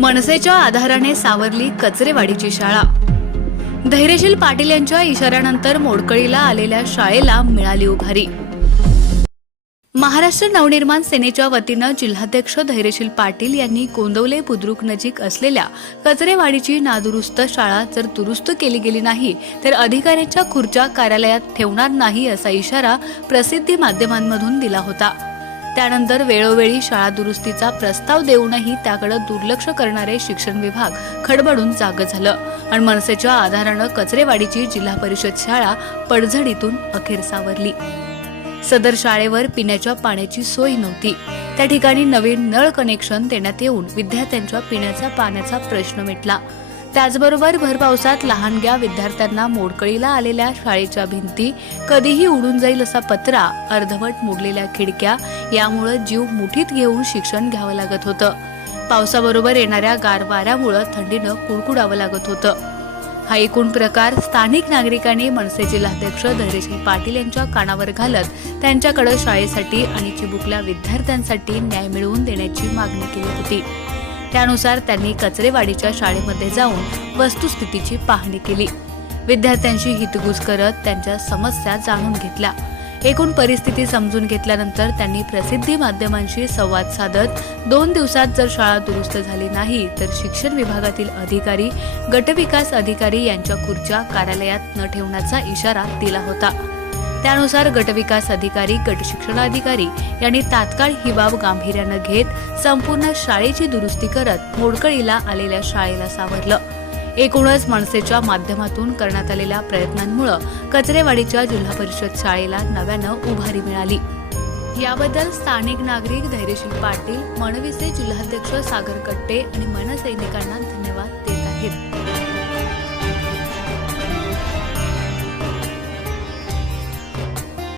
मनसेच्या आधाराने सावरली कचरेवाडीची शाळा. धैर्यशील पाटील यांच्या इशाऱ्यानंतर मोडकळीला आलेल्या शाळेला मिळाली उभारी. महाराष्ट्र नवनिर्माण सेनेच्या वतीनं जिल्हाध्यक्ष धैर्यशील पाटील यांनी कोंदवले बुद्रुक नजीक असलेल्या कचरेवाडीची नादुरुस्त शाळा जर दुरुस्त केली गेली नाही तर अधिकाऱ्यांच्या खुर्च्या कार्यालयात ठेवणार नाही असा इशारा प्रसिद्धी माध्यमांमधून दिला होता. त्यानंतर वेळोवेळी शाळा दुरुस्तीचा प्रस्ताव देऊनही त्याकडे दुर्लक्ष करणारे शिक्षण विभाग खडबडून जाग झालं. आणि मनसेच्या आधारानं कचरेवाडीची जिल्हा परिषद शाळा पडझडीतून अखेर सावरली. सदर शाळेवर पिण्याच्या पाण्याची सोय नव्हती. त्या ठिकाणी नवीन नळ कनेक्शन देण्यात येऊन विद्यार्थ्यांच्या पिण्याच्या पाण्याचा प्रश्न मिटला. त्याचबरोबर भरपावसात लहानग्या विद्यार्थ्यांना मोडकळीला आलेल्या शाळेच्या भिंती कधीही उडून जाईल असा पत्रा अर्धवट मोडलेल्या खिडक्या यामुळे जीव मुठीत घेऊन शिक्षण घ्यावं लागत होतं. पावसाबरोबर येणाऱ्या गारवाऱ्यामुळं थंडीनं कुडकुडावं लागत होतं. हा एकूण प्रकार स्थानिक नागरिकांनी मनसे जिल्हाध्यक्ष धैर्यशील पाटील यांच्या कानावर घालत त्यांच्याकडे शाळेसाठी आणि चिबुकल्या विद्यार्थ्यांसाठी न्याय मिळवून देण्याची मागणी केली होती. त्यानुसार त्यांनी कचरेवाडीच्या शाळेमध्ये जाऊन वस्तुस्थितीची पाहणी केली. विद्यार्थ्यांशी हितगुज करत त्यांच्या समस्या जाणून घेतल्या. एकूण परिस्थिती समजून घेतल्यानंतर त्यांनी प्रसिद्धी माध्यमांशी संवाद साधत दोन दिवसात जर शाळा दुरुस्त झाली नाही तर शिक्षण विभागातील अधिकारी गटविकास अधिकारी यांच्या खुर्च्या कार्यालयात न ठेवण्याचा इशारा दिला होता. त्यानुसार गटविकास अधिकारी गट शिक्षणाधिकारी यांनी तात्काळ ही बाब गांभीर्यानं घेत संपूर्ण शाळेची दुरुस्ती करत मोडकळीला आलेल्या शाळेला सावरलं. एकूणच मनसेच्या माध्यमातून करण्यात आलेल्या प्रयत्नांमुळे कचरेवाडीच्या जिल्हा परिषद शाळेला नव्यानं उभारी मिळाली. याबद्दल स्थानिक नागरिक धैर्यशील पाटील मनविसे जिल्हाध्यक्ष सागर कट्टे आणि मनसैनिकांना धन्यवाद देत आहेत.